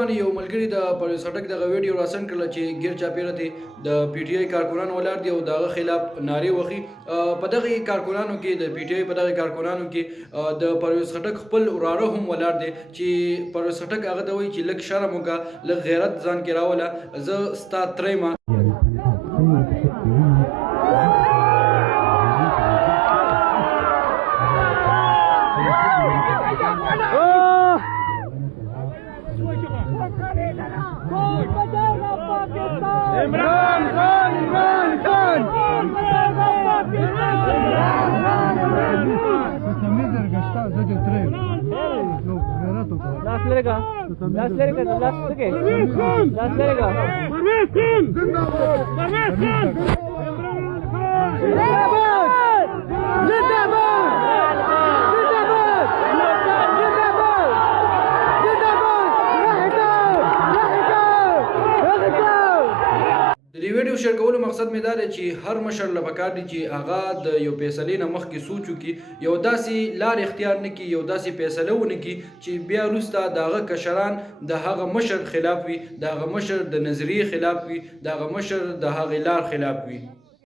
باندې یو ملګري د پرویز خټک دغه ویډیو راسن کړل چې غیر چاپیره دي د پی ټی آی کارکونان ولاړ دي او دغه خلاف نارې وخی په دغه کارکونانو کې د پی ټی آی په دغه کارکونانو کې د پرویز خټک خپل وراره هم ولاړ دي چې پرویز خټک هغه ته وایي چې لږ شرم وکړه لږ غیرت ځان کې راوله زه ستا تره یم عمران خان لاس لريگا د ویډیو شیر کولو مقصد مې دا دی چې هر مشر له پکار دی چې هغه د یو فیصلې نه مخکې سوچ وکړي یو داسې لار اختیار نه کړي یو داسې فیصله ونه کړي چې بیا وروسته د هغه کشران د هغه مشر خلاف وي د هغه مشر د نظریې خلاف وي د هغه مشر د هغې لار خلاف وي